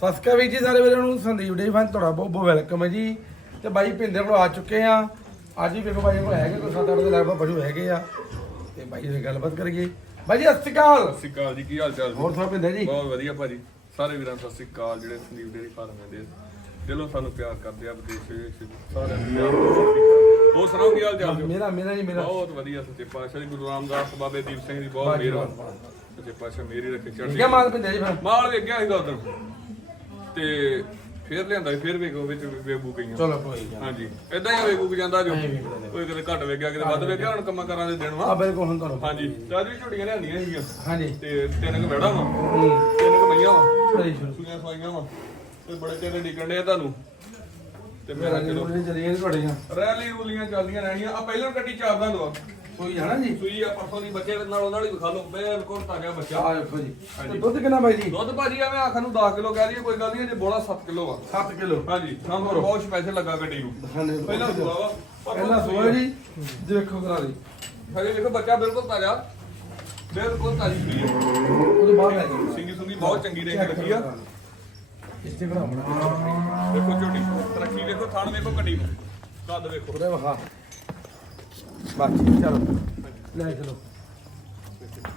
ਸਸਕਾ ਵੀ ਜੀ ਸਾਰੇ ਵੀਰਾਂ ਨੂੰ ਸੰਦੀਪ ਡੇ ਫਨ ਤੁਹਾਡਾ ਬਹੁਤ ਬਹੁਤ ਵੈਲਕਮ ਹੈ ਜੀ। ਤੇ ਬਾਈ ਭਿੰਦਰ ਕੋਲ ਆ ਚੁੱਕੇ ਆ ਅੱਜ ਵੀ ਵੇਖੋ ਬਾਈ ਕੋਲ ਹੈਗੇ ਕੋਈ 7-8 ਦੇ ਲਗਭਗ ਪਸ਼ੂ ਹੈਗੇ ਆ। ਤੇ ਬਾਈ ਨਾਲ ਗੱਲਬਾਤ ਕਰੀਏ। ਬਾਈ ਜੀ ਸਤਿ ਸ਼੍ਰੀ ਅਕਾਲ। ਸਤਿ ਸ਼੍ਰੀ ਅਕਾਲ ਜੀ ਕੀ ਹਾਲ ਚਾਲ ਜੀ? ਹੋਰ ਸੁਣਾ ਭਿੰਦਰ ਜੀ? ਬਹੁਤ ਵਧੀਆ ਭਾਜੀ। ਸਾਰੇ ਵੀਰਾਂ ਸਤਿ ਸ਼੍ਰੀ ਅਕਾਲ ਜਿਹੜੇ ਸੰਦੀਪ ਡੇਰੀ ਫਾਰਮ ਦੇ ਦਿਲੋਂ ਸਾਨੂੰ ਪਿਆਰ ਕਰਦੇ ਆ ਵਿਦੇਸ਼ ਵਿੱਚ ਸਾਰਿਆਂ ਨੂੰ ਪਿਆਰ ਹੋਰ ਸੁਣਾਓ ਕੀ ਹਾਲ ਚਾਲ ਜੀ? ਮੇਰਾ ਮੇਰਾ ਜੀ ਮੇਰਾ। ਬਹੁਤ ਵਧੀਆ ਸੱਚੇ ਪਾਤਸ਼ਾਹ ਜੀ। ਗੁਰੂ ਰਾਮਦਾਸ ਬਾਬੇ ਦੀਪ ਸਿੰਘ ਦੀ ਬਹੁਤ ਮਿਹਰ ਸੱਚੇ ਪਾਤਸ਼ਾਹ ਮੇਰੀ ਰੱਖੇ ਚੜ੍ਹਦੀ ਹੈ ਮਾਲ ਭਿੰਦਰ ਜੀ ਫਿਰ? ਮਾਲ ਵੇਖ ਗਿਆ ਸੀਗਾ ਉਦੋਂ ਤੇ ਫੇਰ ਲਿਆਂਦਾ ਫੇਰ ਵੇਖੋ ਵਿੱਚ ਵੇਬੂ ਗਈਆਂ ਚਲੋ ਕੋਈ ਗੱਲ ਹਾਂਜੀ। ਇਦਾਂ ਹੀ ਵੇਬੂ ਜਾਂਦਾ ਜੋ। ਐਂ ਵੇਖਦੇ ਨੇ। ਕੋਈ ਕਦੇ ਘੱਟ ਵੇਖਿਆ ਕਿਤੇ ਵੱਧ ਵੇਖਿਆ ਹੁਣ ਕੰਮਾਂ ਕਰਾਂ ਦੇ ਦਿਨ ਆ ਵਾ ਬਿਲਕੁਲ ਹੁਣ ਤੁਹਾਨੂੰ ਹਾਂਜੀ। ਅੱਜ ਵੀ ਝੁੱਡੀਆਂ ਲਿਆਂਦੀਆਂ ਸੀਗੀਆਂ। ਹਾਂਜੀ। ਤੇ ਤਿੰਨ ਕੁ ਵੜਾ ਵਾ। ਤਿੰਨ ਕੁ ਮਈਆਂ ਵਾ। ਸਹੀ ਸ਼ੁਰੂ ਸੂਈਆਂ ਸਵਾਈਆਂ ਵਾ। ਤੇ ਬੜੇ ਚਿਰ ਡਿੱਗਣ ਡਿਆ ਤੁਹਾਨੂੰ। ਤੇ ਮੇਰਾ ਮੇਰਾ ਚਲੋ। ਰੋਟੀ ਚੱਲੀ ਗਈ ਤੁਹਾਡੀਆਂ। ਰੈਲੀ ਰੂਲੀਆਂ ਚੱਲਦੀਆਂ ਰਹਿਣੀਆਂ। ਆ ਪਹਿਲਾਂ ਕੱਟੀ ਚਾਰ ਦਾ ਦਵਾ ਕੋਈ ਜਾਣਾ ਜੀ? ਸੂਈ ਆ ਪਰਸੋਂ ਦੀ ਬੱਚੇ ਨਾਲ ਉਹਨਾਂ ਦੀ ਵਿਖਾ ਲਓ। ਬਿਲਕੁਲ ਤਾਜ਼ਾ ਬੱਚਾ। ਆ ਵੇਖੋ ਜੀ। ਤੇ ਦੁੱਧ ਕਿੰਨਾ ਬਾਈ ਜੀ? ਦੁੱਧ ਭਾਜੀ ਐਵੇਂ ਆਖਣ ਨੂੰ 10 ਕਿਲੋ ਕਹਿ ਦਈਏ ਕੋਈ ਗੱਲ ਨਹੀਂ ਜੇ ਬੋਲਾ 7 ਕਿਲੋ ਆ। 7 ਕਿਲੋ? ਹਾਂਜੀ ਸਾਨੂੰ ਬਹੁਤ ਸਪੈਸ਼ਲ ਲੱਗਾ ਗੱਡੀ ਨੂੰ। ਪਹਿਲਾਂ ਸੁਆ ਵਾ ਪਹਿਲਾਂ ਸੋਇਆ ਜੀ। ਦੇਖੋ ਕਰਾ ਦੀ ਹਜੇ ਵੇਖੋ ਬੱਚਾ ਬਿਲਕੁਲ ਤਾਜ਼ਾ। ਬਿਲਕੁਲ ਤਾਜ਼ੀ ਸੂਈ ਆ ਉਹਦੇ ਬਾਅਦ ਲੈ ਜੀ ਸਿੰਗੀ ਸੁੰਗੀ ਬਹੁਤ ਚੰਗੀ ਰੇਂਜ ਰੱਖੀ ਆ। ਇੱਥੇ ਬਣਾ ਬਣਾ ਵੇਖੋ ਝੋਟੀ। ਤਰੱਕੀ ਵੇਖੋ ਥਣ ਵੇਖੋ ਗੱਡੀ ਨੂੰ। ਕੱਦ ਵੇਖੋ ਉਹਦੇ ਵਖਾ। ਬਾਕੀ ਚਲੋ। ਲੈ ਚਲੋ।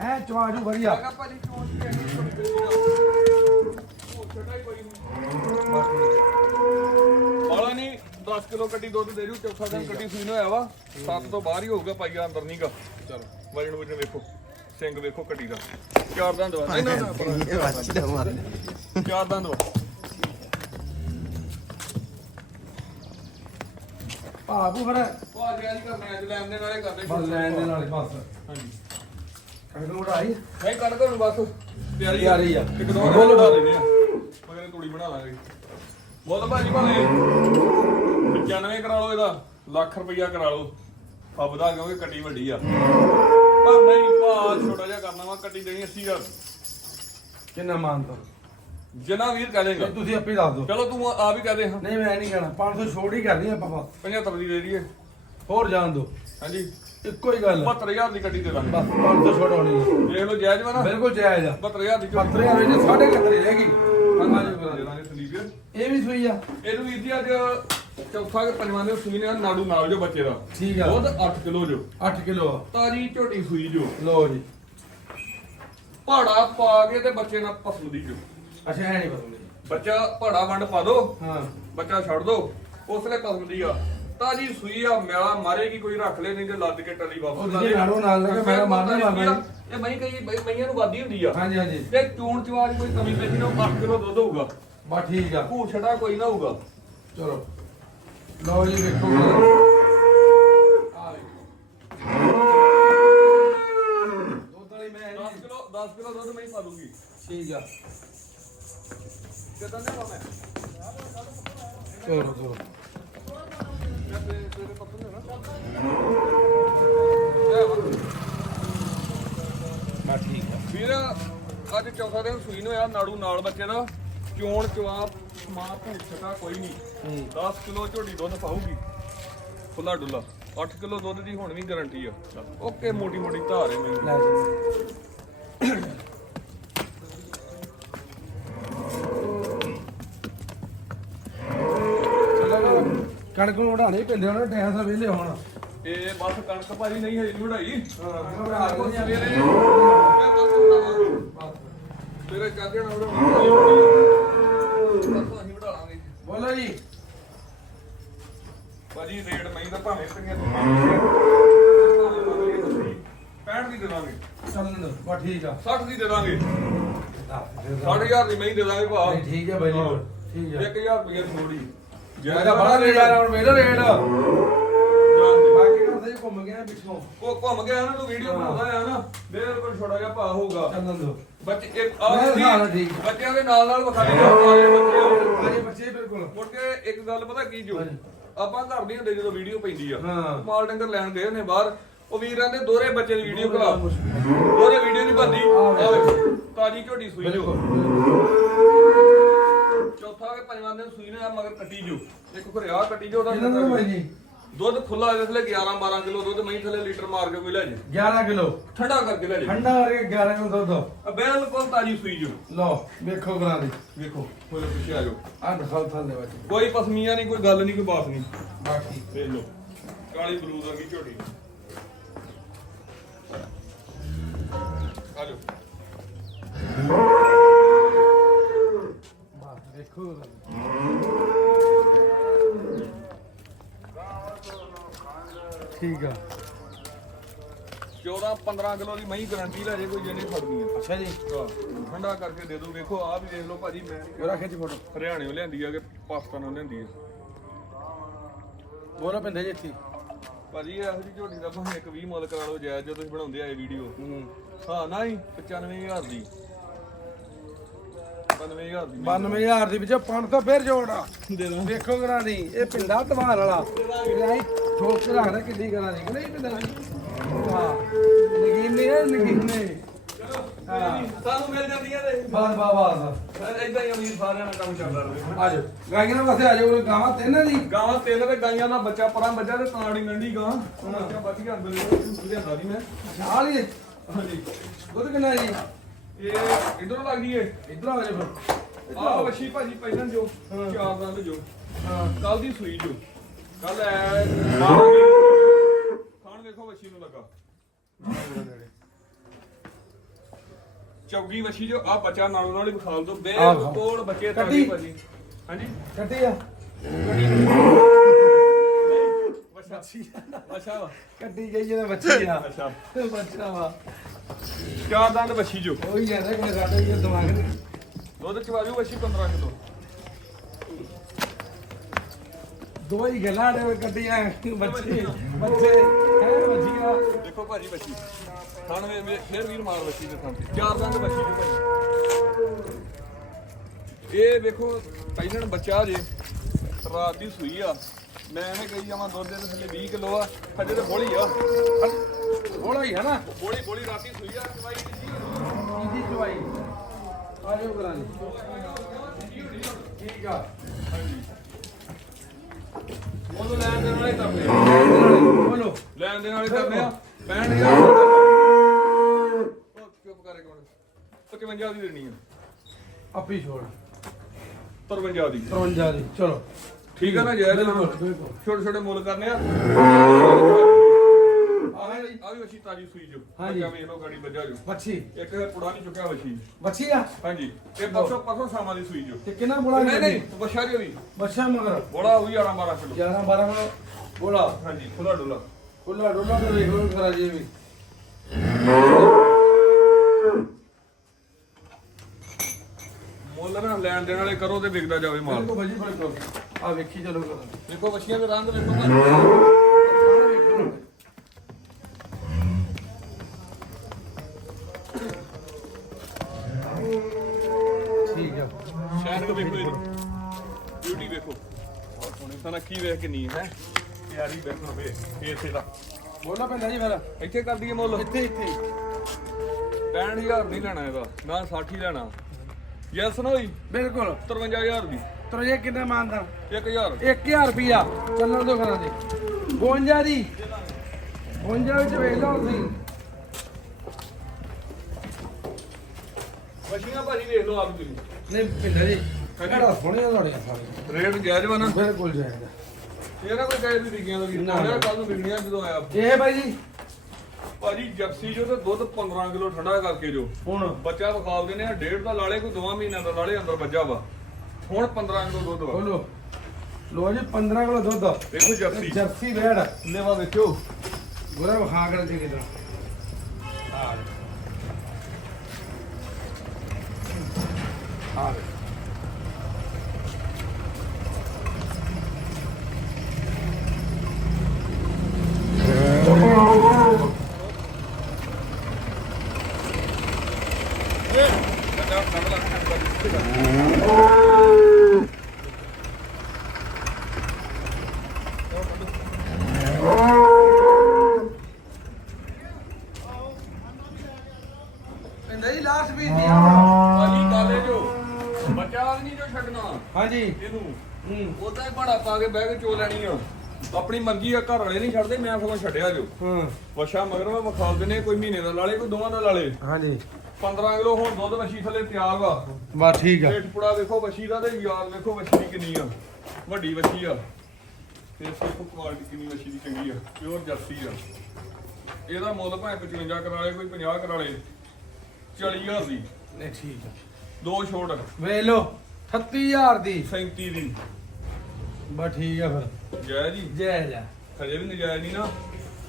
ਐ ਚਵਾਜੂ ਵਧੀਆ। ਭਾਜੀ ਚੋਣ ਦੀ ਹੈਗੀ ਬਿਲਕੁਲ ਉਹ ਛੋਟਾ ਹੀ ਨਹੀਂ ਬਾਲਾ ਨਹੀਂ 10 ਕਿਲੋ ਕੱਟੀ ਦੁੱਧ ਦੇ ਰੂ ਚੌਥਾ ਦਿਨ ਕੱਟੀ ਸੂਈ ਨੂੰ ਹੋਇਆ ਵਾ। 7 ਤੋਂ ਬਾਹਰ ਹੀ ਹੋਊਗਾ ਪਾਈਆ ਅੰਦਰ ਨਹੀਂਗਾ ਚਲੋ ਵਜਣ ਵਜਣ ਵੇਖੋ ਸਿੰਘ ਵੇਖੋ ਕੱਟੀ ਦਾ। ਚਾਰ ਦੰਦ ਵਾ। ਨਹੀਂ ਨਾ ਨਾ ਆਪਣਾ। ਚਾਰ ਦੰਦ ਵਾ। ਭਾਬੂ ਫਿਰ। ਉਹ ਅੱਜ ਅੱਜ ਕਰਨੇ ਅੱਜ ਲੈਣ ਦੇ ਨਾਲੇ ਕਰਦੇ ਬਸ ਲੈਣ ਦੇ ਨਾਲ ਹੀ ਬਸ। ਹਾਂਜੀ। ਕਣਕ ਨੂੰ ਉਡਾਈ। ਨਹੀਂ ਕੱਢ ਦੋ ਬਸ। ਤਿਆਰੀ ਤਿਆਰੀ ਆ। ਇੱਕ ਦੋ ਬੋਲੋ। ਬੋਲ ਬਣਾ ਲੈਨੇ ਆ। ਮਗਰ ਤੂੜੀ ਬਣਾ ਲਾਂਗੇ। ਬੋਲ ਭਾਜੀ ਭਾਵੇਂ। 95 ਕਰਾ ਲਓ ਇਹਦਾ। ਲੱਖ ਰੁਪਈਆ ਕਰਾ ਲਓ। ਫੱਬਦਾ ਕਿਉਂਕਿ ਕੱਟੀ ਵੱਡੀ ਆ। ਪਰ ਨਹੀਂ ਭਾ ਛੋਟਾ ਜਿਹਾ ਕਰਨਾ ਵਾ ਕੱਟੀ ਦੇਣੀ 80000 ਕਿੰਨਾ ਮਾਨਤਾ ਜਿੰਨਾ ਵੀਰ ਕਹਿ ਇਹ ਤੁਸੀਂ ਆਪੇ ਦੱਸ ਦਿਓ। ਚਲੋ ਤੂੰ ਆ ਵੀ ਕਹਿ ਦੇ ਹਾਂ। ਨਹੀਂ ਮੈਂ ਨਹੀਂ ਕਹਿਣਾ। 500 ਛੋੜ ਹੀ ਕਰਨੀ ਆਪਾਂ ਬਸ। 75 ਦੀ ਦੇ ਦਈਏ। ਹੋਰ ਜਾਣ ਦਿਓ। ਹਾਂਜੀ। ਇੱਕੋ ਹੀ ਗੱਲ 72000 ਦੀ ਕੱਟੀ ਦੇ ਦਾਂਗੇ। ਬਸ 500 ਛੋੜ ਹੋਣੀ ਦੇਖ ਲਓ ਜਾਇਜ਼ ਵਾ ਨਾ? ਬਿਲਕੁਲ ਜਾਇਜ਼ ਆ। 72000 ਦੀ ਝੋਟੀ 70000 ਵਿੱਚ ਸਾਢੇ ਕੁ ਹੀ ਰਹੇਗੀ ਦੇ ਦਾਂਗੇ ਸੰਦੀਪ ਵੀਰ। ਇਹ ਵੀ ਸੂਈ ਆ। ਇਹਨੂੰ ਵੀਰ ਜੀ ਅੱਜ ਚੌਥਾ ਕਿ ਪੰਜਵਾਂ ਦੇ ਸੂਈ ਨੇ ਨਾੜੂ ਨਾਲ ਜੋ ਬੱਚੇ ਦਾ। ਠੀਕ ਆ। ਦੁੱਧ 8 ਕਿਲੋ ਜੋ। 8 ਕਿਲੋ ਤਾਜੀ ਝੋਟੀ ਸੂਈ ਜੋ। ਲੋ ਜੀ। ਪਹਾੜਾ ਪਾ ਕੇ ਤੇ ਬੱਚੇ ਨਾਲ ਪਸੰਦ ਦੀ ਜੋ। ਅੱਛਾ ਹੈ ਨਹੀਂ ਪਸੰਦ। ਬੱਚਾ ਪਹਾੜਾ ਵੰਡ ਪਾ ਦੋ। ਹਾਂ। ਬੱਚਾ ਛੱਡ ਦੋ। ਉਸਲੇ ਪਸੰਦ ਦੀ ਆ। ਤਾਜੀ ਸੂਈ ਆ ਮੇਲਾ ਮਾਰੇਗੀ ਕੋਈ ਰੱਖ ਲੈ ਨਹੀਂ ਤੇ ਲੱਦ ਕੇ ਟੱਲੀ ਵਾਪਸ ਉਹ ਲਾ ਜਿਹਦੇ ਦੇ। ਨਾੜੋਂ ਨਾਲ ਲੱਗਾ ਮੇਲਾ ਮਾਰਨਾ ਮਾਰਨਾ। ਇਹ ਮਈ ਕਈ ਮਈ- ਮਈਆਂ ਨੂੰ ਵਾਦੀ ਹੁੰਦੀ ਆ। ਹਾਂਜੀ ਹਾਂਜੀ। ਤੇ ਚੂਣ ਚਵਾਜ ਕੋਈ ਕਮੀ ਪੇਸ਼ੀ ਨਾ 8 ਕਿਲੋ ਦੁੱਧ ਹੋਊਗਾ। ਬਸ ਠੀਕ ਆ। ਭੂ ਛੜਾ ਕੋਈ ਨਾ ਹੋਊਗਾ। ਚਲੋ। ਲਓ ਜੀ ਵੇਖੋ ਆ ਵੇਖੋ। ਦੁੱਧ ਵਾਲੀ ਮੈਂ 10 ਕਿਲੋ 10 ਕਿਲੋ ਦੁੱਧ ਮੈਂ ਹੀ ਪਾ ਦੂੰਗੀ। ਠੀਕ ਆ। ਚਲੋ ਚਲੋ ਮੈਂ ਠੀਕ ਆ। ਵੀਰ ਅੱਜ ਚੌਥਾ ਦਿਨ ਸੂਈ ਨੂੰ ਆ, ਨਾੜੂ ਨਾਲ ਬੱਚੇ ਦਾ। ਚੋਣ ਚਵਾ ਮਾਂ ਭੂਤ ਛਟਾ ਕੋਈ ਨਹੀਂ ਹੂੰ 10 ਕਿਲੋ ਝੋਡੀ ਦੁੱਧ ਪਾਊਗੀ। ਖੁੱਲਾ ਡੁੱਲਾ। 8 ਕਿਲੋ ਦੁੱਧ ਦੀ ਹੁਣ ਵੀ ਗਾਰੰਟੀ ਆ। ਓਕੇ ਮੋਟੀ ਮੋਟੀ ਧਾਰ ਹੈ ਮੈਨੂੰ ਕਣਕ ਨੂੰ ਵਢਾਣੇ ਪੈਂਦੇ ਉਹਨਾਂ ਟਾਈਮ ਨਾਲ ਵਿਹਲੇ ਹੋਣ। ਇਹ ਬਸ ਕਣਕ ਭਾਜੀ ਨਹੀਂ ਹੈ ਵਢਾਈ। ਹਾਂ। ਵਢਾ ਲਓ ਜੀ। ਸਵੇਰੇ ਮੈਂ ਬਸ ਵਢਾਵਾਂਗੇ। ਸਵੇਰੇ ਚਾਹਦੇ ਨਾਲ ਵਢਾਵਾਂਗੇ ਬਸ ਅਸੀਂ ਵਢਾ ਲਾਂਗੇ ਬੋਲੋ ਜੀ। ਭਾਜੀ ਰੇਟ ਮੈਂ ਤਾਂ ਭਾਵੇਂ ਪਈਆਂ 65 ਦੀ ਦੇ ਦਾਂਗੇ ਚੱਲਣ ਦੋ ਬਾ ਠੀਕ ਆ। 60 ਦੀ ਦੇ ਦਾਂਗੇ ਨਹੀਂ 60000 ਦੀ ਮੈਂ ਹੀ ਦੇ ਦਾਂਗੇ ਭਾ ਠੀਕ ਹੈ ਬਾਈ ਜੀ ਠੀਕ ਹੈ। 1000 ਰੁਪਏ ਥੋੜੀ ਤਾਂ ਬੜਾ ਰੇਟ ਆ ਹੁਣ ਵੇਲੋ ਰੇਟ। ਬਾਕੀ ਸਹੀ ਘੁੰਮ ਗਿਆ ਪਿੱਛੋਂ। ਕੋ ਘੁੰਮ ਗਿਆ ਨਾ ਤੂੰ ਵੀਡੀਓ ਬਣਾਉਂਦਾ ਆ ਨਾ ਬਿਲਕੁਲ ਛੋਟਾ ਜਿਹਾ ਭਾ ਹੋਊਗਾ। ਚੱਲਣ ਦੋ ਬੱਚੇ ਇੱਕ ਆ ਮੈਂ ਤੁਸੀਂ ਹਿਸਾਬ ਨਾਲ ਠੀਕ। ਬੱਚਿਆਂ ਦੇ ਨਾਲ ਨਾਲ ਵਿਖਾਈ ਜਾਓ ਬੱਚੇ ਬਿਲਕੁਲ। ਮੁੜ ਕੇ ਇੱਕ ਗੱਲ ਪਤਾ ਕੀ ਜੋ। ਆਪਾਂ ਘਰ ਨਹੀਂ ਹੁੰਦੇ ਜਦੋਂ ਵੀਡੀਓ ਪੈਂਦੀ ਆ ਹਾਂ। ਮਾਲ ਡੰਗਰ ਲੈਣ ਗਏ ਨੇ ਬਾਹਰ ਉਹ ਵੀਰਾਂ ਦੇ ਦੋਰੇ ਬੱਚੇ ਦੀ ਵੀਡੀਓ ਦੋਹਰੇ ਮੁਸ਼ਕਿਲ। ਦੋਰੇ ਵੀਡੀਓ ਨਹੀਂ ਬੰਦੀ ਆ ਵੇਖੋ ਤਾਜੀ ਝੋਟੀ ਸੂਈ ਜੋ। ਬਿਲਕੁਲ। ਪੰਜਵਾਂ ਦਿਨ ਸੂਈ ਨੇ ਆ ਮਗਰ ਕੱਟੀ ਜੋ ਇੱਕ ਘਰੇ ਆ ਕੱਟੀ ਜੋ ਉਹਦਾ ਇਹਨਾਂ ਜੀ ਦੁੱਧ ਖੁੱਲਾ ਇਸ ਲਈ 11 12 ਕਿਲੋ ਦੁੱਧ ਮਹੀਂ ਥੱਲੇ ਲੀਟਰ ਮਾਰ ਕੇ ਕੋਈ ਲੈ ਜੇ 11 ਕਿਲੋ। ਠੰਡਾ ਕਰਕੇ ਲੈ ਜੇ ਠੰਡਾ ਕਰਕੇ 11 ਕਿਲੋ ਦੁੱਧ ਆ ਬਿਲਕੁਲ ਤਾਜੀ ਸੂਈ ਜੋ ਲਓ ਵੇਖੋ ਕਰਾਂ ਦੀ। ਵੇਖੋ ਕੋਲੇ ਪਿੱਛੇ ਆ ਜਾਓ। ਆ ਦਿਖਾਓ ਥੱਲੇ ਵਿੱਚ। ਕੋਈ ਪਸਮੀਆਂ ਨਹੀਂ ਕੋਈ ਗੱਲ ਨਹੀਂ ਕੋਈ ਬਾਤ ਨਹੀਂ। ਬਾਕੀ। ਵੇਖ ਲਓ। ਕਾਲੀ ਬਲੂਜ਼ ਵਰਗੀ ਝੋਟੀ। ਠੀਕ ਆ। 14 15 ਕਿਲੋ ਦੀ ਮਹੀਂ ਗਾਰੰਟੀ ਲੈ ਜੇ ਕੋਈ ਜਿਹਨੇ ਫੜਨੀ ਹੈ ਅੱਛਾ ਜੀ। ਠੰਡਾ ਕਰਕੇ ਦੇ ਦੋ ਵੇਖੋ ਆ ਵੀ ਦੇਖ ਲਓ ਭਾਜੀ ਮੈਂ ਉਹਦਾ ਖਿੱਚ ਫੋਟੋ। ਹਰਿਆਣਿਓਂ ਲਿਆਂਦੀ ਆ ਕਿ ਪਾਕਿਸਤਾਨੋਂ ਲਿਆਂਦੀ ਆ। ਬੋਲੋ ਪਿੰਦੇ ਜੀ ਇੱਥੇ। ਭਾਜੀ ਇਹੋ ਜਿਹੀ ਝੋਟੀ ਦਾ ਭਾਵੇਂ ਇੱਕ 20 ਮੁੱਲ ਕਰਾ ਲਓ ਜਾਇਜ਼ ਜੇ ਤੁਸੀਂ ਬਣਾਉਂਦੇ ਆਏ ਵੀਡੀਓ। ਹੂੰ। ਹਾਂ ਨਾ ਹੀ 95000 ਦੀ। 95000 ਦੀ 92000 ਦੇ ਵਿੱਚ 500 ਫੇਰ ਜੋੜਾ ਦੇ ਦਾਂ ਵੇਖੋ ਕਰਾਂ ਦੀ ਇਹ ਪਿੰਡਾ ਧਮਾਰ ਵਾਲਾ। ਇਹ ਠੋਕ ਕੇ ਰੱਖਦਾ ਕਿੱਡੀ ਕਰਾਂ ਦੀ ਕਿ ਨਹੀਂ ਪਿੰਡਾ? ਹਾਂ ਨਗੀਨੇ ਨਗੀਨੇ। ਸਾਨੂੰ ਮਿਲ ਜਾਂਦੀਆਂ ਤੇ ਬਾਸ ਬਾਸ ਇਦਾਂ ਹੀ ਅਮੀਰ ਸਾਰਿਆਂ ਨਾਲ ਕੰਮ ਚੱਲਦਾ ਰਹੇ। ਆਜੋ ਗਾਈਆਂ ਵਾਸਤੇ ਆਜੋ ਉਹ ਗਾਵਾਂ ਤਿੰਨ ਦੀ ਗਾਵਾਂ ਤਿੰਨ ਤੇ ਗਾਈਆਂ ਦਾ ਬੱਚਾ ਪਰਾਂ ਬੱਚਾ ਤੇ ਤਾੜੀ ਗੰਢੀ ਗਾਂ। ਬੱਚਾ ਬਚ ਗਿਆ ਅੰਦਰ ਲਿਆਂਦਾ ਦੀ ਮੈਂ। ਆ ਲਈ ਹਾਂਜੀ। ਦੁੱਧ ਕਿੰਨਾ ਜੀ? ਇਹ ਇਧਰੋਂ ਲੱਗਦੀ ਏ ਇਧਰ ਆ ਜਾਓ ਫਿਰ। ਆਹ ਵੱਛੀ ਭਾਜੀ ਪਹਿਲਾਂ ਜੋ ਹਾਂ। ਚਾਰ ਦੰਦ ਜੋ ਹਾਂ। ਕੱਲ ਦੀ ਸੂਈ ਜੋ ਕੱਲ ਐ ਖਾਣ ਵੇਖੋ ਵੱਛੀ ਨੂੰ ਲੱਗਾ। ਚੌਗੀ ਵੱਛੀ ਜੋ ਆ ਬੱਚਾ ਨਾਲੋਂ ਨਾਲ ਹੀ ਵਿਖਾਲ ਦੋ। ਬਿਲਕੁਲ ਬੱਚੇ। ਤਾੜੀ ਭਾਜੀ। ਹਾਂਜੀ। ਕੱਟੀ ਆ। ਵਾ ਕੱਟੀ ਗਈ ਜਿਹਦਾ ਬੱਚੀ ਆ ਅੱਛਾ ਬੱਚਾ ਵਾ। ਚਾਰ ਦੰਦ ਵੱਛੀ ਜੋ ਉਹੀ ਜਾਂਦਾ ਕਿ ਸਾਡੇ ਇਹ ਦਿਮਾਗ ਨੇ ਦੁੱਧ ਚਵਾਜੂ ਵੱਛੀ 15 ਕਿਲੋ। ਦੋ ਹੀ ਗੱਲਾਂ ਦੇ ਕੱਟੀਆਂ ਬੱਚੇ ਬੱਚੇ ਹੈ ਬੱਚੀਆਂ ਦੇਖੋ ਭਾਜੀ ਵੱਛੀ ਥਣ ਫੇਰ ਵੀਰ ਮਾਰ ਵੱਛੀ ਦੇ ਥਣ ਤੇ। ਚਾਰ ਦੰਦ ਵੱਛੀ ਜੋ ਭਾਜੀ। ਇਹ ਵੇਖੋ ਪਹਿਲਣ ਬੱਚਾ ਜੇ ਰਾਤ ਦੀ ਸੂਈ ਆ। ਮੈਂ ਐਵੇਂ ਕਹੀ ਜਾਵਾਂ ਦੁੱਧ ਦੇ ਥੱਲੇ 20 ਕਿਲੋ ਆ ਹਜੇ ਤੇ ਬੋਲੀ ਆ। ਹੋਲਾ ਹੀ ਹੈ ਨਾ। ਬੋਲੀ ਬੋਲੀ ਰਾਤੀ ਸੂਈ ਆ ਚਵਾਈ ਦੀ ਦਵਾਈ ਆ ਜਾਓ ਕਰਾਂ ਜੀ। ਠੀਕ ਆ। ਉਹਨੂੰ ਲੈਣ ਦੇ ਨਾਲੇ ਕਰਦੇ ਬੋਲੋ। ਲੈਣ ਦੇ ਨਾਲੇ ਕਰਦੇ ਆ। 65000 ਉਹ ਚੁੱਪ ਕਰੇ ਕੋਣ? 55 ਦੀ ਦੇਣੀ ਆ। ਆਪੀ ਛੋੜ। 53 ਦੀ। 53 ਦੀ। ਚਲੋ। ਠੀਕ ਆ ਨਾ ਜੈ ਬਿਲਕੁਲ ਬਿਲਕੁਲ ਛੋਟੇ ਛੋਟੇ ਮੁੱਲ ਕਰਨੇ ਆ। ਆ ਗਈ ਆ ਵੀ ਵਛੀ ਤਾਜੀ ਸੂਈ ਜੋ। ਹਾਂਜੀ। ਬੱਚਾ ਵੇਖ ਲਓ ਗਾੜੀ ਵੱਜਾ ਜੋ। ਬੱਚੀ ਇੱਕ ਪੁੜਾ ਨਹੀਂ ਚੁੱਕਿਆ ਵਛੀ। ਬੱਚੀ ਆ? ਹਾਂਜੀ। ਇਹ ਪਰਸੋਂ ਪਰਸੋਂ ਸ਼ਾਮਾਂ ਦੀ ਸੂਈ ਜੋ। ਤੇ ਕਿੰਨਾ ਬੋਲਾ ਨਹੀਂ ਨਹੀਂ ਵਛਾ ਜੀ ਵੀ। ਬੱਚਾ ਮਗਰ। ਬੋੜਾ ਹੋਈ 11 12 ਕਿਲੋ। 11 12 ਕਿਲੋ। ਬੋਲਾ ਹਾਂਜੀ ਖੁੱਲਾ ਡੁੱਲਾ। ਖੁੱਲਾ ਡੋਲਾ ਤੇ ਵੇਖ ਲਓ ਕਰਾ ਜੀ ਵੀ। ਮੁੱਲ ਨਾ ਲੈਣ ਦੇਣ ਵਾਲੇ ਕਰੋ ਤੇ ਵਿਕਦਾ ਜਾਵੇ ਮਾਲ। ਬਿਲਕੁਲ ਭਾਜੀ ਆ ਵੇਖੀ ਚਲੋ ਕਰਾਂ। ਦੇਖੋ ਵਛੀਆਂ ਦੇ ਰੰਗ। ਠੀਕ ਆ। ਸ਼ਹਿਰ ਵੇਖੋ ਇਹਨੂੰ ਬਿਊਟੀ ਵੇਖੋ ਬਹੁਤ ਸੋਹਣੀ ਤਾਂ ਕੀ ਵੇਖ ਕਿੰਨੀ ਹੈ? ਯਾਰੀ ਵੇਖੋ ਵੇ ਇਸੇ ਦਾ ਬੋਲਾ ਪੈਂਦਾ ਜੀ ਫਿਰ। ਇੱਥੇ ਕਰ ਦਈਏ ਮੁੱਲ। ਇੱਥੇ ਇੱਥੇ। 65000 ਨਹੀਂ ਲੈਣਾ ਇਹਦਾ ਨਾ 60 ਹੀ ਲੈਣਾ। ਯੈਸ ਨਾ ਹੋਈ ਬਿਲਕੁਲ। 53000 ਦੀ। ਤਰ ਇਹ ਕਿੰਨਾ ਮੰਨਦਾ 1000 1000 ਰੁਪਿਆ ਚੱਲਣ ਦੋ ਖਰਾ ਦੇ 52 ਦੀ। 52 ਵਿੱਚ ਵੇਖ ਲਓ ਤੁਸੀਂ। ਵਛੀਆਂ ਭਾਜੀ ਵੇਖ ਲਓ ਆਪ ਤੁਸੀਂ। ਨਹੀਂ ਪਿੰਡਾ ਜੀ। ਕਿਹੜਾ ਸੋਹਣੇ ਆ ਤੁਹਾਡੇ ਸਾਰੇ। ਰੇਟ ਜਾਇਜ਼ ਵਾ ਨਾ। ਬਿਲਕੁਲ ਜਾਏਗਾ ਇਹ ਨਾ ਕੋਈ ਕਹੇ ਵੀ ਵਿਕੀਆਂ ਦਾ ਵੀ ਨਾ। ਕੱਲ ਨੂੰ ਵਿਕਣੀਆਂ ਜਦੋਂ ਆਇਆ। ਇਹ ਬਾਈ ਜੀ ਭਾਜੀ ਜਰਸੀ ਜੋ ਤੇ ਦੁੱਧ 15 ਕਿਲੋ ਠੰਡਾ ਕਰਕੇ ਜੋ। ਹੁਣ? ਬੱਚਾ ਵਿਖਾਲ ਦਿੰਦੇ ਆ ਡੇਢ ਦਾ ਲਾਲੇ ਕੋਈ ਦੋਵਾਂ ਮਹੀਨਿਆਂ ਦਾ ਲਾਲੇ ਅੰਦਰ ਵੱਜਾ ਵਾ। ਹੁਣ 15 ਕਿਲੋ ਦੁੱਧ ਵਾ। ਬੋਲੋ। ਲੋ ਜੀ 15 ਕਿਲੋ ਦੁੱਧ। ਦੇਖੋ ਜਰਸੀ ਜਰਸੀ ਰੇਡ ਲੈਵਾ ਵੇਖੋ ਗੁਰਾ ਖਾ ਕਰ ਚੰਗੀ ਤਰ੍ਹਾਂ ਆ। ਆ ਪਿੰਡਾ ਭਾਜੀ ਕਾਲੇ ਜੋ ਬੱਚਾ ਨਹੀਂ ਜੋ ਛੱਡਣਾ ਹਾਂਜੀ। ਇਹਨੂੰ ਹੂੰ ਉਦਾਂ ਹੀ ਬੜਾ ਪਾ ਕੇ ਬਹਿ ਕੇ ਚੋ ਲੈਣੀ ਆ। ਆਪਣੀ ਮਰਜ਼ੀ ਆ ਘਰ ਵਾਲੇ ਨਹੀਂ ਛੱਡਦੇ ਮੈਂ ਸਗੋਂ ਛੱਡਿਆ ਜੋ। ਹਾਂ। ਵਛਾ ਮਗਰ ਵਾ ਵਿਖਾਲ ਦਿੰਦੇ ਕੋਈ ਮਹੀਨੇ ਦਾ ਲਾਲੇ ਕੋਈ ਦੋਵਾਂ ਦਾ ਲਾਲੇ। ਹਾਂਜੀ। 15 ਕਿਲੋ ਹੁਣ ਦੁੱਧ ਵਛੀ ਥੱਲੇ ਤਿਆਰ ਵਾ। ਬਾ ਠੀਕ ਆ। ਪੇਟ ਪੁੜਾ ਵੇਖੋ ਵਛੀ ਦਾ ਤੇ ਯਾਦ ਵੇਖੋ ਦੀ ਕਿੰਨੀ ਆ। ਵੱਡੀ ਵਛੀ ਆ। ਤੇ ਦੇਖੋ ਕੁਆਲਿਟੀ ਕਿੰਨੀ ਵਛੀ ਦੀ ਚੰਗੀ ਆ ਪਿਓਰ ਜਰਸੀ ਆ। ਇਹਦਾ ਮੁੱਲ ਭਾਵੇਂ 55 ਕਰਾ ਲੇ ਕੋਈ 50 ਕਰਾ ਲੇ 40000 ਦੀ ਨਹੀਂ ਠੀਕ ਆ। ਦੋ ਛੋਟ। ਵੇ ਲੋ 38000 ਦੀ। 37 ਦੀ। ਬਾ ਠੀਕ ਆ ਫਿਰ। ਜੈ ਜੀ ਜੈ ਜਾ ਹਜੇ ਵੀ ਨਜਾਇਜ਼ ਨਹੀਂ ਨਾ।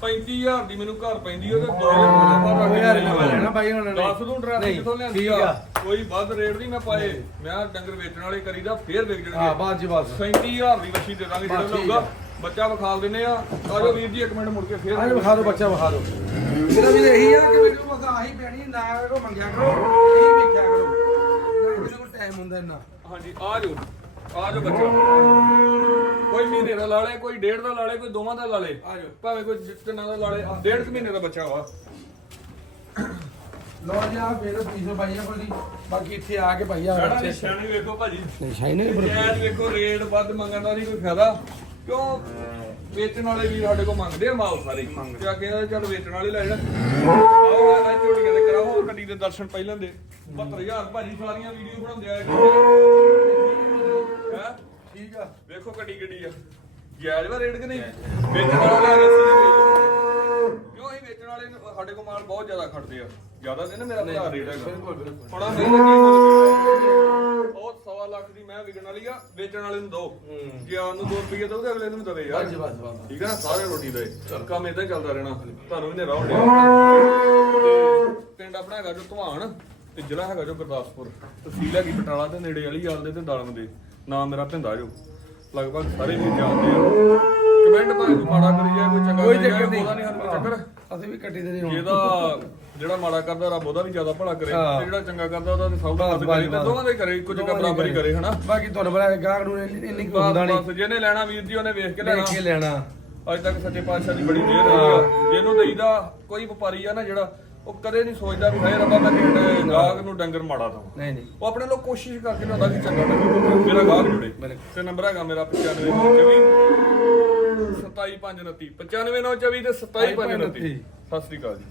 35000 ਦੀ ਮੈਨੂੰ ਘਰ ਪੈਂਦੀ ਉਹਦੇ 2000 ਦੋ ਹੀ ਲੈਣਾ ਬਾਈ ਨੇ। ਦੱਸ ਦੂੰ ਡਰੈਸ ਨਹੀਂ, ਕਿੱਥੋਂ ਲਿਆਂਦੀ ਆ। ਕੋਈ ਵੱਧ ਰੇਟ ਨਹੀਂ ਮੈਂ ਪਾਏ। ਮੈਂ ਡੰਗਰ ਵੇਚਣ ਵਾਲੇ ਕਰੀਦਾ ਫੇਰ ਵਿਕ ਹਾਂ ਜਾਣਗੇ ਬਾਤ ਜੀ ਬਾਤ 35000 ਦੀ ਵੱਛੀ ਦੇ ਦਾਂਗੇ ਜਿਹੜਾ ਬਸ ਲਊਗਾ। ਬੱਚਾ ਵਿਖਾਲ ਦਿੰਨੇ ਆ। ਆਜੋ ਵੀਰ ਜੀ ਇੱਕ ਮਿੰਟ ਮੁੜ ਕੇ ਫੇਰ ਆਹ ਵਿਖਾ ਦਿਓ ਬੱਚਾ ਵਿਖਾ ਦਿਓ। ਮੇਰਾ ਵੀ ਇਹੀ ਆ ਕਿ ਮੈਨੂੰ ਪਤਾ ਆਹੀ ਪੈਣੀ ਨਾ ਕੋ ਮੰਗਿਆ ਕਰੋ ਇਹੀ ਵੇਖਿਆ ਕਰੋ। ਨਾ ਮੇਰੇ ਕੋਲ ਟਾਈਮ ਹੁੰਦਾ ਇੰਨਾ। ਹਾਂਜੀ ਆਜੋ ਆਜੋ ਬੱਚਾ। ਕੋਈ ਮਹੀਨੇ ਦਾ ਲਾਲੇ ਕੋਈ ਡੇਢ ਦਾ ਲਾਲੇ ਕੋਈ ਦੋਵਾਂ ਦਾ ਲਾਲੇ ਆਜੋ ਭਾਵੇਂ ਕੋਈ ਤਿੰਨਾਂ ਦਾ ਲਾਲੇ ਡੇਢ ਕੁ ਮਹੀਨੇ ਦਾ ਬੱਚਾ ਵਾ। ਲੋ ਜੀ ਆ ਫੇਰ ਪੀਸੋ ਭਾਈਆਂ ਕੋਲ ਦੀ। ਬਾਕੀ ਇੱਥੇ ਆ ਕੇ ਭਾਈਆ ਸਾਡਾ ਨਿਸ਼ਾਨੀ ਵੇਖੋ ਭਾਜੀ। ਨਹੀਂ ਸ਼ਾਈ ਨਹੀਂ ਜਾਇਜ਼ ਵੇਖੋ ਰੇਟ ਵੱਧ ਮੰਗਣ ਦਾ ਨਹੀਂ ਕੋਈ ਫਾਇਦਾ। ਕਿਉਂ? ਵੇਚਣ ਵਾਲੇ ਵੀ ਸਾਡੇ ਕੋਲ ਮੰਗਦੇ ਆ ਮਾਲ ਸਾਰੇ ਤੇ ਆ ਕੇ ਚੱਲ ਵੇਚਣ ਵਾਲੇ ਲੈ ਆਓ ਆ ਝੋਟੀਆਂ ਦੇ ਕਰਾਓ ਹੋਰ ਗੱਡੀ ਦੇ ਦਰਸ਼ਨ ਪਹਿਲਾਂ ਦੇ। 72000 ਭਾਜੀ ਸਾਰੀਆਂ ਵੀਡੀਓ ਬਣਾਉਂਦੇ ਆ। ਹੈ? ਠੀਕ ਆ। ਵੇਖੋ ਗੱਡੀ ਗੱਡੀ ਆ। ਜਾਇਜ਼ ਵਾ ਰੇਟ ਕਿ ਨਹੀਂ? ਵੇਚਣ ਵਾਲਾ ਲੈ ਰੱਸੀ ਕਿਉਂ ਅਸੀਂ ਵੇਚਣ ਵਾਲੇ ਸਾਡੇ ਕੋਲ ਮਾਲ ਬਹੁਤ ਜ਼ਿਆਦਾ ਖੜਦੇ ਆ। ਜ਼ਿਆਦਾ ਨਹੀਂ ਨਾ ਮੇਰਾ ਭਰਾ ਰੇਟ ਹੈਗਾ। ਬਿਲਕੁਲ ਬਿਲਕੁਲ। ਮਹਿੰਗਾ ਉਹ ਸਵਾ ਲੱਖ ਦੀ ਮੈਂ ਵਿਕਣ ਵਾਲੀ ਆ ਵੇਚਣ ਵਾਲੇ ਨੂੰ ਦੋ। ਜੇ ਆਨ ਨੂੰ 2 ਰੁਪਏ ਦਊਗਾ ਅਗਲੇ ਨੂੰ ਦਵੇ ਯਾਰ। ਬਸ ਬਸ ਬਸ ਠੀਕ ਨਾ? ਸਾਰੇ ਰੋਟੀ ਦੇ। ਕੰਮ ਇਦਾਂ ਚੱਲਦਾ ਰਹਿਣਾ। ਤੁਹਾਨੂੰ ਵੀ ਨੇਰਾ ਹੋਣਿਆ ਤੇ ਪਿੰਡ ਆਪਣਾ ਹੈਗਾ ਜੋ ਧਵਾਨ ਤੇ ਜ਼ਿਲ੍ਹਾ ਹੈਗਾ ਜੋ ਗੁਰਦਾਸਪੁਰ। ਤਹਿਸੀਲ ਹੈਗੀ ਬਟਾਲਾ ਦੇ ਨੇੜੇ ਵਾਲੀ ਯਾਲ ਦੇ ਤੇ ਦਾਲਮ ਦੇ। ਨਾਮ ਮੇਰਾ ਭਿੰਦਾ ਜੋ। ਲਗਭਗ ਸਾਰੇ ਵੀ ਜਾਣਦੇ ਆ। ਕਮੈਂਟ ਭਾਵੇਂ ਮਾੜਾ ਕਰੀ ਜਾਏ ਕੋਈ ਚੰਗਾ ਚੱਕਰ ਨਹੀਂ ਉਹਦਾ ਨਹੀਂ। ਸਾਨੂੰ ਚੱਕਰ। ਅਸੀਂ ਵੀ ਕੱਟੀ ਦੇ ਨਹੀਂ ਜਿਹਦਾ ਜਿਹੜਾ ਮਾੜਾ ਕਰਦਾ ਰੱਬ ਉਹਦਾ ਵੀ ਜ਼ਿਆਦਾ ਭਲਾ ਕਰੇ। ਹਾਂ। ਤੇ ਜਿਹੜਾ ਚੰਗਾ ਕਰਦਾ ਉਹਦਾ ਤੇ ਸਭ ਦਾ ਕਰੇ। ਤੇ ਦੋਵਾਂ ਦਾ ਹੀ ਕਰੇ ਇੱਕੋ ਜਿਹਾ ਹੀ ਬਰਾਬਰ ਹੀ ਕਰੇ ਹਨਾ? ਬਾਕੀ ਤੁਹਾਨੂੰ ਬੜਾ ਗਾਹਕ ਨੂੰ ਇੰਨੀ ਕੁ ਹੁੰਦਾ ਨਹੀਂ। ਬਸ ਜਿਹਨੇ ਲੈਣਾ ਵੀਰ ਜੀ ਉਹਨੇ ਵੇਖ ਕੇ ਲੈਣਾ। ਦੇਖ ਕੇ ਲੈਣਾ। ਅੱਜ ਤੱਕ ਸੱਚੇ ਪਾਤਸ਼ਾਹ ਦੀ ਬੜੀ ਮਿਹਰ ਰਹੀ ਆ। ਜਿਹਨੂੰ ਦੇਈਦਾ ਕੋਈ ਵਪਾਰੀ ਆ ਨਾ ਜਿਹੜਾ ਉਹ ਕਦੇ ਨਹੀਂ ਸੋਚਦਾ ਵੀ ਹਾਏ ਰੱਬਾ ਮੈਂ ਕਿਹੜੇ ਗਾਹਕ ਨੂੰ ਡੰਗਰ ਮਾੜਾ ਦਵਾਂ। ਨਹੀਂ ਨਹੀਂ। ਉਹ ਆਪਣੇ ਲੋਕ ਕੋਸ਼ਿਸ਼ ਕਰਕੇ ਲਿਆਉਂਦਾ ਕਿ ਚੰਗਾ ਡੰਗਰ ਮੇਰਾ ਗਾਹਕ ਜੁੜੇ। ਤੇ ਨੰਬਰ ਹੈਗਾ ਮੇਰਾ 9524 27529 95924 ਤੇ 27529 ਸਤਿ ਸ੍ਰੀ ਅਕਾਲ ਜੀ।